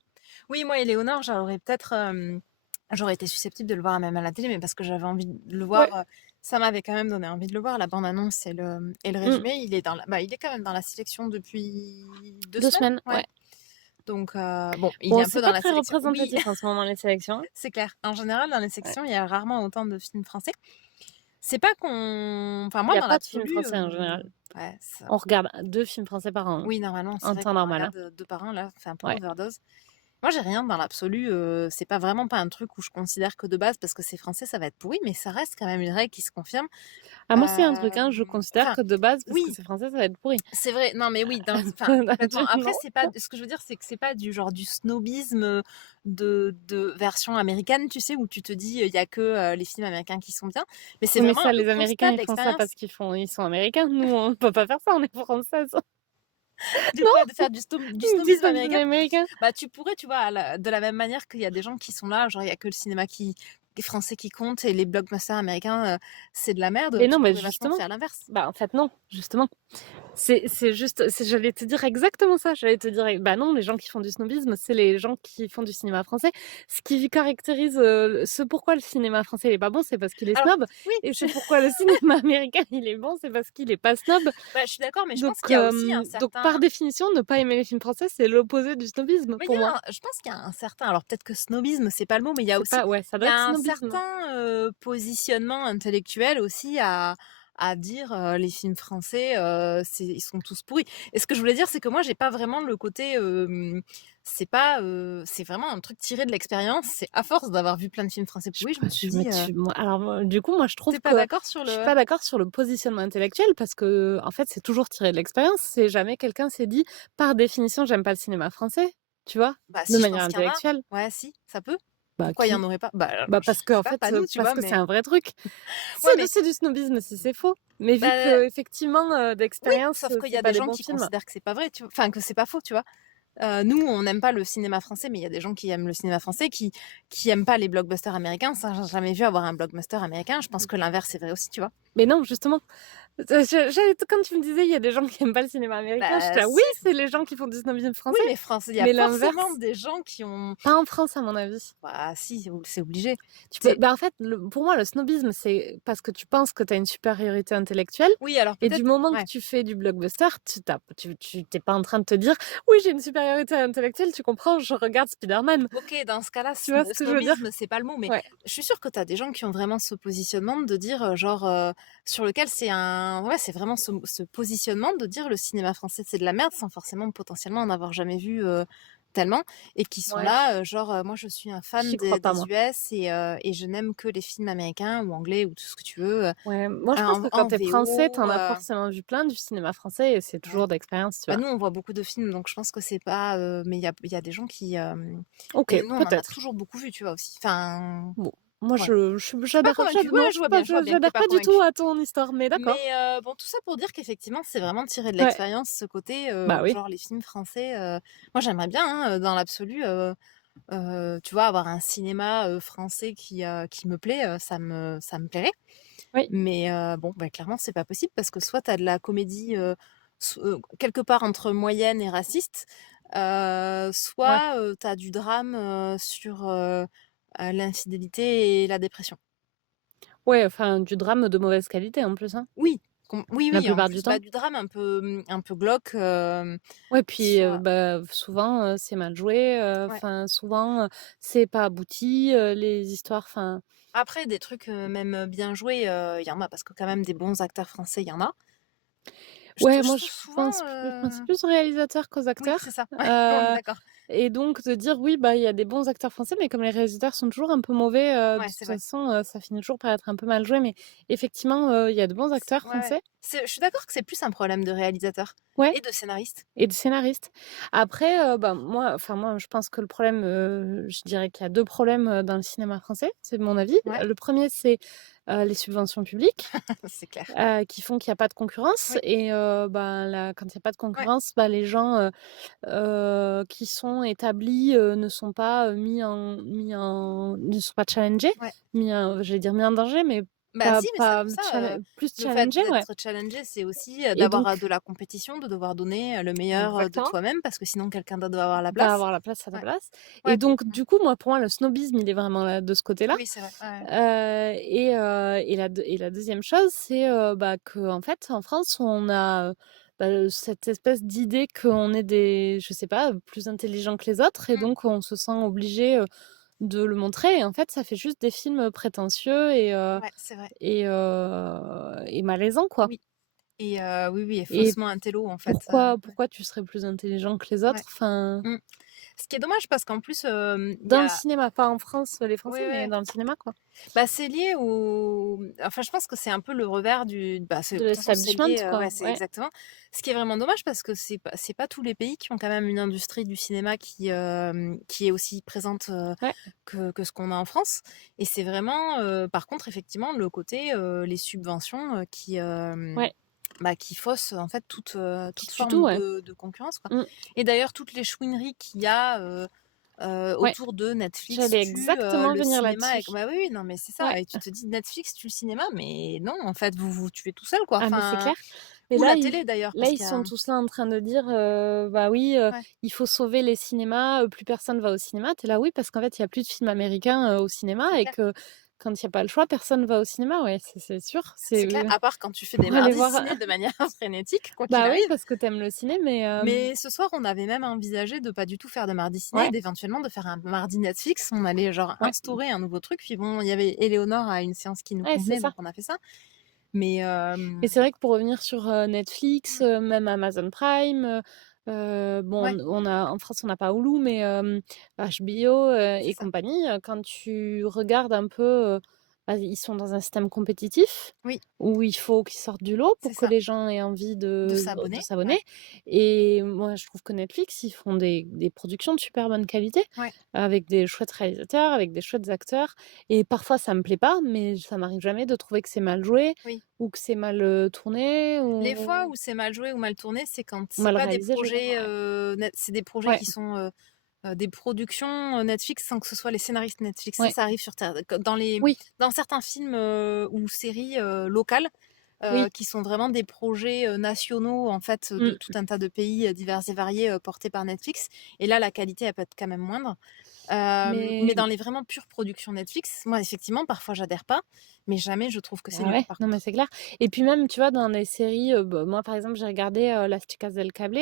Oui, moi, Éléonore, j'aurais été susceptible de le voir même à la télé, mais parce que j'avais envie de le voir, Ouais. ça m'avait quand même donné envie de le voir. La bande-annonce et le Mmh. résumé, il est quand même dans la sélection depuis 2 2 semaines, semaines, ouais. ouais. Donc bon, il est Bon, un peu c'est dans pas la très sélection, oui, représentatif en ce moment, les sélections. c'est clair. En général, dans les Ouais. sections, il y a rarement autant de films français. C'est pas enfin Il moi, y a dans pas de films l'absolu, français en général. ouais, ça On regarde 2 films français par an, hein, oui, normalement, c'est en vrai temps qu'on en normal, hein. regarde, 2 par an, là, c'est un peu Ouais. overdose. Moi, j'ai rien dans l'absolu, c'est pas vraiment pas un truc où je considère que de base, parce que c'est français, ça va être pourri, mais ça reste quand même une règle qui se confirme. Ah moi, c'est un truc, hein, je considère Enfin, que de base, parce que oui, c'est français, ça va être pourri. c'est vrai, non, mais oui, enfin, complètement. Après, Non? c'est pas ce que je veux dire, c'est que c'est pas du genre du snobisme, de version américaine, tu sais, où tu te dis, il y a que, les films américains qui sont bien, mais c'est Oui, mais vraiment ça, le les Américains, constat ils font ça d'expérience. parce ils sont américains. Nous, on peut pas faire ça, on est françaises. De Non, quoi? De faire du ils me disent snobisme pas le cinéma américain? américain. Bah, tu pourrais, tu vois, de la même manière qu'il y a des gens qui sont là, genre il y a que le cinéma qui français qui compte et les blockbusters américains, c'est de la merde, Mais tu non, mais pourrais vachement justement, faire l'inverse. bah, en fait, non, justement. C'est juste, j'allais te dire exactement ça. J'allais te dire, bah non, les gens qui font du snobisme, c'est les gens qui font du cinéma français. Ce qui caractérise, ce pourquoi le cinéma français il est pas bon, c'est parce qu'il est Alors snob, oui, et je ce pourquoi le cinéma américain il est bon, c'est parce qu'il est pas snob. bah, je suis d'accord, mais je Donc, pense qu'il y a aussi un donc certain par définition, ne pas aimer les films français, c'est l'opposé du snobisme mais il pour y moi. a un je pense qu'il y a un certain alors peut-être que snobisme, c'est pas le mot, mais il y a C'est aussi pas, ouais, ça il y doit être a un snobisme. certain, positionnement intellectuel aussi à dire, les films français, c'est ils sont tous pourris et ce que je voulais dire, c'est que moi, j'ai pas vraiment le côté, c'est pas, c'est vraiment un truc tiré de l'expérience. C'est à force d'avoir vu plein de films français Je suis pourris, je me pas suis sûre, mais dit, moi, alors moi, du coup, moi, je tu trouve pas que d'accord sur je suis le pas d'accord sur le positionnement intellectuel parce que, en fait, c'est toujours tiré de l'expérience. C'est jamais quelqu'un s'est dit: «Par définition, j'aime pas le cinéma français», tu vois? bah, De si, je manière pense qu'il y en a. intellectuelle. Ouais, si, ça peut. Bah, Pourquoi il y en qui? aurait pas? Bah, Bah, je parce sais qu'en pas, fait, pas nous, tu parce vois? que c'est Mais un vrai truc. ouais, mais C'est du snobisme si c'est faux. Mais vu bah, qu'effectivement, oui, d'expérience, sauf qu'il y c'est a pas des des gens bons qui films. considèrent que c'est pas vrai, tu vois? Enfin, que c'est pas faux, tu vois? Nous, on n'aime pas le cinéma français, mais il y a des gens qui aiment le cinéma français, qui aiment pas les blockbusters américains. Ça, j'ai jamais vu avoir un blockbuster américain. Je pense que l'inverse est vrai aussi, tu vois? Mais non, justement. Quand tu me disais, il y a des gens qui aiment pas le cinéma américain, j'étais Bah, là: «Oui, si, c'est les gens qui font du snobisme oui, français», mais France il y a mais forcément l'inverse, des gens qui ont pas en France à mon avis. bah, si, c'est obligé. Tu peux C'est bah, en fait, pour moi, le snobisme, c'est parce que tu penses que tu as une supériorité intellectuelle, oui, alors et du peut-être moment que ouais. tu fais du blockbuster, tu tu pas en train de te dire: «Oui, j'ai une supériorité intellectuelle, tu comprends? Je regarde Spider-Man». OK, dans ce cas-là, Tu vois ce que je veux dire? snobisme, c'est pas le mot, mais Ouais. je suis sûre que tu as des gens qui ont vraiment ce positionnement de dire, genre, sur lequel c'est un ouais, c'est vraiment ce positionnement de dire: «Le cinéma français, c'est de la merde», sans forcément potentiellement en avoir jamais vu, tellement et qui sont Ouais, là, genre, «Moi, je suis un fan j'y crois pas des moi. US et je n'aime que les films américains ou anglais ou tout ce que tu veux, Ouais, moi je pense que quand en tu es français, tu VO», en as forcément vu plein du cinéma français et c'est ouais. toujours d'expérience, tu Bah, vois? nous, on voit beaucoup de films, donc je pense que c'est pas, mais il y a des gens qui, et OK, nous, on en a peut-être. toujours beaucoup vu, tu vois, aussi. Enfin, Bon, moi ouais. je Je suis pas convaincue. Ouais, non, je vois bien, je vois bien que tu es j'adhère pas pas du tout convaincue. à ton histoire, mais d'accord. Mais bon, tout ça pour dire qu'effectivement, c'est vraiment tiré de Ouais, l'expérience, ce côté, bah oui. genre les films français, moi j'aimerais bien, hein, dans l'absolu, tu vois, avoir un cinéma, français qui me plaît, ça me plairait. Oui, Mais bon, bah, clairement, c'est pas possible parce que soit tu as de la comédie, quelque part entre moyenne et raciste, ouais. soit, tu as du drame, sur, l'infidélité et la dépression. Ouais, enfin du drame de mauvaise qualité en plus, hein, Oui, oui, la oui, en plupart du plus, bah, temps. du drame un peu glauque, Ouais, puis, sur, bah, souvent, c'est mal joué, ouais. enfin souvent, c'est pas abouti, les histoires, enfin Après des trucs, même, bien joués, il y en a parce que quand même des bons acteurs français, il y en a. ouais, Je moi trouve souvent, je pense plus aux réalisateurs qu'aux oui, acteurs, c'est ça, ouais, on est d'accord. et donc de dire: «Oui, bah, il y a des bons acteurs français», mais comme les réalisateurs sont toujours un peu mauvais, de Ouais, toute c'est vrai. façon, ça finit toujours par être un peu mal joué, mais effectivement, il y a de bons acteurs Ouais, ouais. français. Je suis d'accord que c'est plus un problème de réalisateur Ouais. et de scénariste. Et de scénariste. Après, bah, moi, je pense que le problème, je dirais qu'il y a 2 problèmes, dans le cinéma français, c'est mon avis. Ouais, Le premier c'est, les subventions publiques, c'est clair. qui font qu'il y a pas de concurrence, Oui, et ben, quand il y a pas de ouais. concurrence, bah, les gens, qui sont établis, ne sont pas, ne sont pas challengés, Ouais. j'allais dire mis en danger, mais Bah, si, mais c'est un peu ça, plus le fait challengés, ouais, d'être challengé, c'est aussi, et d'avoir, donc de la compétition, de devoir donner, le meilleur, de exactement. toi-même parce que sinon quelqu'un d'autre doit avoir la Va place. avoir la place à ta Ouais, place, et ouais. donc Mmh. du coup, moi, pour moi, le snobisme, il est vraiment là, de ce côté-là, Oui, c'est vrai. Ouais, ouais. et la 2e chose, c'est, bah, qu'en fait, en France, on a, bah, cette espèce d'idée qu'on est des, je sais pas, plus intelligents que les autres, et Mmh. donc on se sent obligé, de le montrer, et en fait, ça fait juste des films prétentieux Ouais, c'est vrai. et malaisants, quoi. Oui et oui, oui et Et faussement intello, en fait, ouais. pourquoi tu serais plus intelligent que les Ouais. autres? Enfin, Mmh. Ce qui est dommage parce qu'en plus, il y dans le a cinéma, pas en France, les oui, Français, mais oui. dans le cinéma, quoi. Bah, c'est lié au enfin, je pense que c'est un peu le revers du bah, c'est de De toute façon, c'est l'establishment, lié, quoi, ouais, c'est ouais. exactement. Ce qui est vraiment dommage parce que c'est pas tous les pays qui ont quand même une industrie du cinéma qui est aussi présente, Ouais, que ce qu'on a en France et c'est vraiment, par contre, effectivement, le côté, les subventions, ouais. qui fausse, en fait, toute Qui tue tout, forme ouais. de concurrence, quoi. Mmh. Et d'ailleurs, toutes les chouineries qu'il y a, Ouais, autour de Netflix j'allais tue, exactement le venir cinéma là-dessus. avec bah, oui, oui, non, mais c'est Ouais. ça et tu te dis: «Netflix tue le cinéma», mais non, en fait, vous vous tuez tout seul, quoi, Ah mais c'est enfin clair. Mais ou la télé d'ailleurs là, parce ils qu'il y a sont tous là en train de dire, «Bah oui, ouais, il faut sauver les cinémas, plus personne va au cinéma». Tu es là: «Oui, parce qu'en fait, il y a plus de films américains, au cinéma c'est et clair. que quand il y a pas le choix, personne va au cinéma». Ouais, c'est sûr. C'est, C'est clair, à part quand tu fais des pour aller mardis voir ciné de manière frénétique, quoi qu'il bah oui, arrive. parce que tu aimes le ciné, mais Mais ce soir, on avait même envisagé de pas du tout faire de mardi ciné et ouais, d'éventuellement de faire un mardi Netflix. On allait genre ouais, instaurer un nouveau truc. Puis bon, il y avait Éléonore à une séance qui nous ouais, c'est convenait, ça. donc on a fait ça. Mais Et c'est vrai que pour revenir sur, Netflix, mmh, même Amazon Prime, bon, ouais, on a en France, on n'a pas Hulu, mais HBO, c'est et ça. compagnie, quand tu regardes un peu, bah, ils sont dans un système compétitif Oui, où il faut qu'ils sortent du lot c'est pour que ça. les gens aient envie De de s'abonner. s'abonner. Ouais, Et moi, je trouve que Netflix, ils font des productions de super bonne qualité, ouais, avec des chouettes réalisateurs, avec des chouettes acteurs, et parfois ça me plaît pas, mais ça m'arrive jamais de trouver que c'est mal joué oui. ou que c'est mal, tourné Les fois ou où c'est mal joué ou mal tourné, c'est quand c'est mal pas des réalisé, je veux dire, projets, ouais. net c'est des projets Ouais, qui sont, des productions, Netflix sans que ce soit les scénaristes Netflix. Ça, ouais. ça arrive sur terre Oui, dans certains films, ou séries, locales, oui. qui sont vraiment des projets, nationaux, en fait, de Mmh. tout un tas de pays, divers et variés, portés par Netflix et là, la qualité, elle peut être quand même moindre. Mais Mais dans les vraiment pures productions Netflix, moi, effectivement, parfois, j'adhère pas, mais jamais je trouve que c'est bah, nul, ouais, par non, mais contre. c'est clair. Et puis même, tu vois, dans les séries, bah, moi, par exemple, j'ai regardé, Las Chicas del Cable,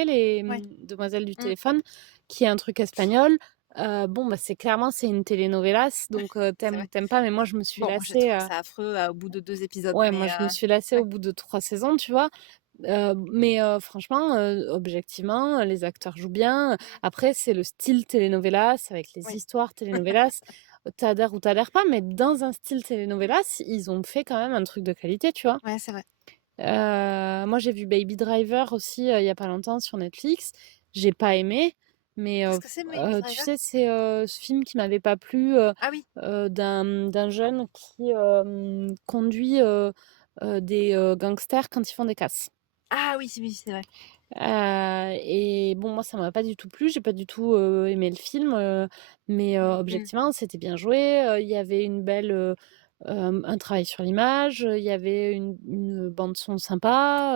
Ouais. Demoiselles du Mmh. téléphone, qui est un truc espagnol. Bon, bah, c'est une telenovelas, donc tu C'est vrai. aimes, pas, mais moi, je me suis Bon, moi, j'ai lassée, trouvé ça affreux, au bout de 2 épisodes, ouais, moi, mais je me suis lassée au ouais, bout de 3 saisons, tu vois? Mais franchement, objectivement, les acteurs jouent bien. Après, c'est le style telenovelas avec les oui, histoires telenovelas. Tu ou tu pas, mais dans un style telenovelas, ils ont fait quand même un truc de qualité, tu vois? ouais, c'est vrai. Moi, j'ai vu Baby Driver aussi, il y a pas longtemps sur Netflix. J'ai pas aimé, mais Qu'est-ce que c'est Baby tu Driver? sais, c'est, ce film qui m'avait pas plu, Ah oui. d'un jeune qui, conduit, des, gangsters quand ils font des casses. Ah oui, oui, c'est vrai. Et bon, moi, ça m'a pas du tout plu, j'ai pas du tout, aimé le film, mais Mmh. objectivement, c'était bien joué, il y avait un travail sur l'image, il y avait une bande son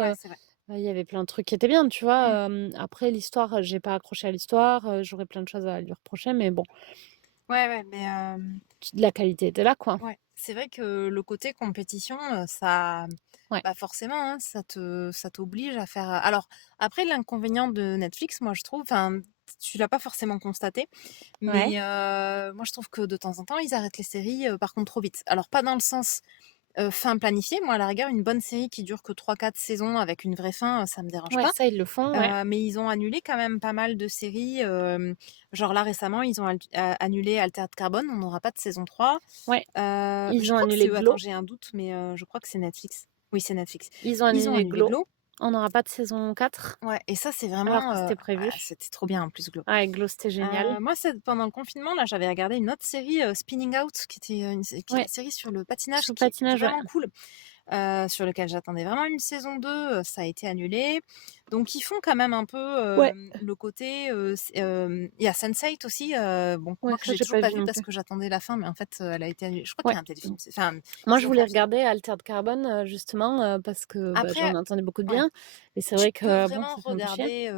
Ouais, sympa, c'est vrai. il y avait plein de trucs qui étaient bien, tu Mmh. vois? Après l'histoire, j'ai pas accroché à l'histoire, j'aurais plein de choses à lui reprocher, mais bon, Ouais, ouais, mais la qualité était là, quoi. ouais, c'est vrai que le côté compétition, ça Ouais. bah, forcément, hein, ça t'oblige à faire, alors après l'inconvénient de Netflix, moi je trouve, enfin, tu l'as pas forcément constaté, Ouais. mais moi je trouve que de temps en temps, ils arrêtent les séries, par contre trop vite. Alors pas dans le sens, fin planifiée, moi à la rigueur une bonne série qui dure que 3 4 saisons avec une vraie fin, ça me dérange Ouais, pas. ça, ils le font, ouais. Mais ils ont annulé quand même pas mal de séries, genre là récemment, ils ont annulé Altered Carbone, on n'aura pas de saison 3. Ouais. Je Ils ont crois que annulé c'est eux, attends, Glow. j'ai un doute, mais je crois que c'est Netflix. Oui, c'est Netflix. Ils ont Ils ont annulé annulé Glow. Glow. On n'aura pas de saison 4, Ouais, et ça, c'est alors vraiment, que c'était ouais, prévu. c'était trop bien en plus, Glow. Ouais, Glow, c'était génial. Moi, c'est pendant le confinement, là, j'avais regardé une autre série, Spinning Out, qui était qui est Ouais, une série sur le patinage sur le qui est patinage, ouais. vraiment cool. Sur lequel j'attendais vraiment une saison 2, ça a été annulé. Donc ils font quand même un peu, Ouais, le côté, il y a Sense8 aussi, bon, ouais, moi que ça, j'ai j'ai toujours pas pas vu vu non parce plus. que j'attendais la fin, mais en fait, elle a été annulée. Je crois qu'il Ouais. y a un téléfilm, enfin, Moi, ils je ont fait voulais un film. regarder Altered Carbone, justement, parce que, bah, Après, j'en entendais beaucoup de ouais, bien, et c'est tu vrai peux que, bon, vraiment ça fait un peu chier. regarder,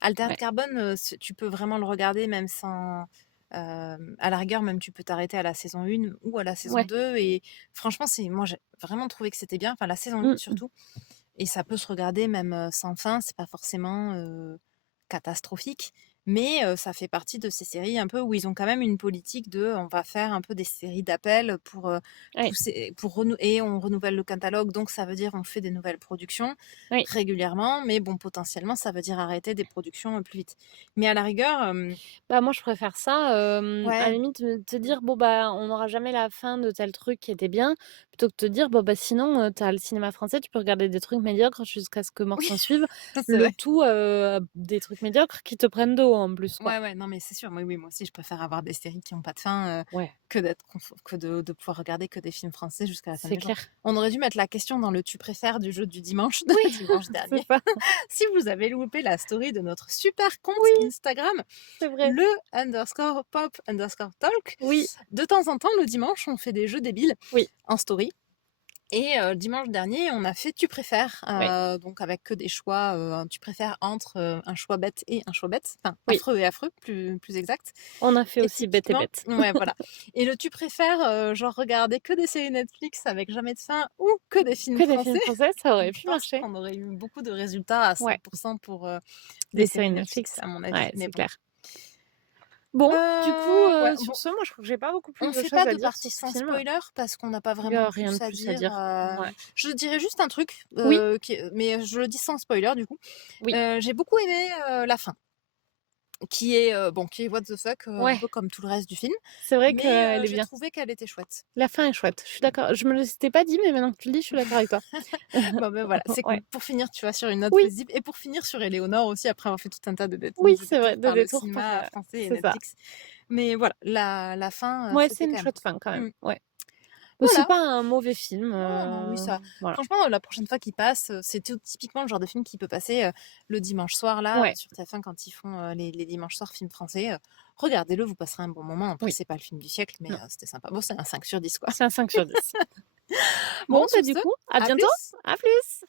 Altered Ouais, Carbone, tu peux vraiment le regarder même sans, à la rigueur, même tu peux t'arrêter à la saison 1 ou à la saison ouais. 2 et franchement, moi j'ai vraiment trouvé que c'était bien, enfin la saison 1 Mmh. surtout. Et ça peut se regarder même, sans fin, c'est pas forcément, catastrophique. Mais, ça fait partie de ces séries un peu où ils ont quand même une politique de: «On va faire un peu des séries d'appel pour, Ouais, pousser pour renou et on renouvelle le catalogue, donc ça veut dire on fait des nouvelles productions oui. régulièrement, mais bon, potentiellement, ça veut dire arrêter des productions, plus vite». Mais à la rigueur, Bah, moi, je préfère ça, à la ouais, limite, te dire: «Bon, bah, on n'aura jamais la fin de tel truc qui était bien», plutôt que de te dire: «Bon, bah, sinon, tu as le cinéma français, tu peux regarder des trucs médiocres jusqu'à ce que mort Oui, s'en suive». c'est Le vrai. tout, des trucs médiocres qui te prennent de haut en plus, quoi. Ouais, ouais, non, mais c'est sûr. Oui, oui, moi aussi, je préfère avoir des séries qui ont pas de fin, Ouais, que d'être que de pouvoir regarder que des films français jusqu'à la fin c'est des jours. clair. On aurait dû mettre la question dans le «Tu préfères» du jeu du dimanche, de Oui, dimanche c'est dernier. ça. Si vous avez loupé la story de notre super compte Oui, Instagram, c'est vrai. le_pop_talk, Oui, de temps en temps, le dimanche, on fait des jeux débiles oui, en story. Et dimanche dernier, on a fait «Tu préfères», ouais, donc avec que des choix, tu préfères entre, un choix bête et un choix bête, enfin oui. affreux et affreux, plus exact. On a fait Et aussi Bête et typiquement Bête. ouais, voilà. Et le «Tu préfères», genre regarder que des séries Netflix avec jamais de fin ou que des films Que des français. films français, ça aurait Donc je pu pense marcher. qu'on aurait eu beaucoup de résultats à Ouais, 100 pour, des des séries séries Netflix, Netflix. à mon avis, Ouais, mais c'est bon. clair. Bon, du coup, Ouais, sur bon, ce, moi, je crois que j'ai pas beaucoup on plus de fait choses pas à de dire partie sur ce sans film. spoiler parce qu'on n'a pas Il y vraiment a rien de plus à plus à dire, dire. Ouais. je dirais juste un truc, Oui, mais je le dis sans spoiler du coup. oui, J'ai beaucoup aimé, la fin, qui est, bon, qui est what the fuck, un ouais, peu comme tout le reste du film, c'est vrai mais qu'elle est j'ai bien. trouvé qu'elle était chouette. La fin est chouette, je suis d'accord. Je me le s'étais pas dit, mais maintenant que tu le dis, je suis d'accord avec toi. Bon, ben, voilà, c'est Ouais. cool. Pour finir, tu vois, sur une note Oui, positive et pour finir sur Éléonore aussi, après avoir fait tout un tas oui, de c'est vrai, détours de par le détour par, cinéma français et c'est ça. Netflix. Mais voilà, la fin, Ouais, c'est c'était une quand même chouette cool. fin quand même, Mmh. ouais. Mais c'est Voilà. pas un mauvais film, Non, non, oui, ça voilà. franchement, la prochaine fois qu'il passe, c'est typiquement le genre de film qui peut passer, le dimanche soir là, Ouais, sur TF1 quand ils font, les dimanches soirs films français, regardez-le, vous passerez un bon moment. Après, oui, c'est pas le film du siècle, mais non, c'était sympa. Bon, c'est un 5/10 quoi. c'est un 5/10. Bon, Bon, bah, sur du ce, coup, à à bientôt. plus! À plus.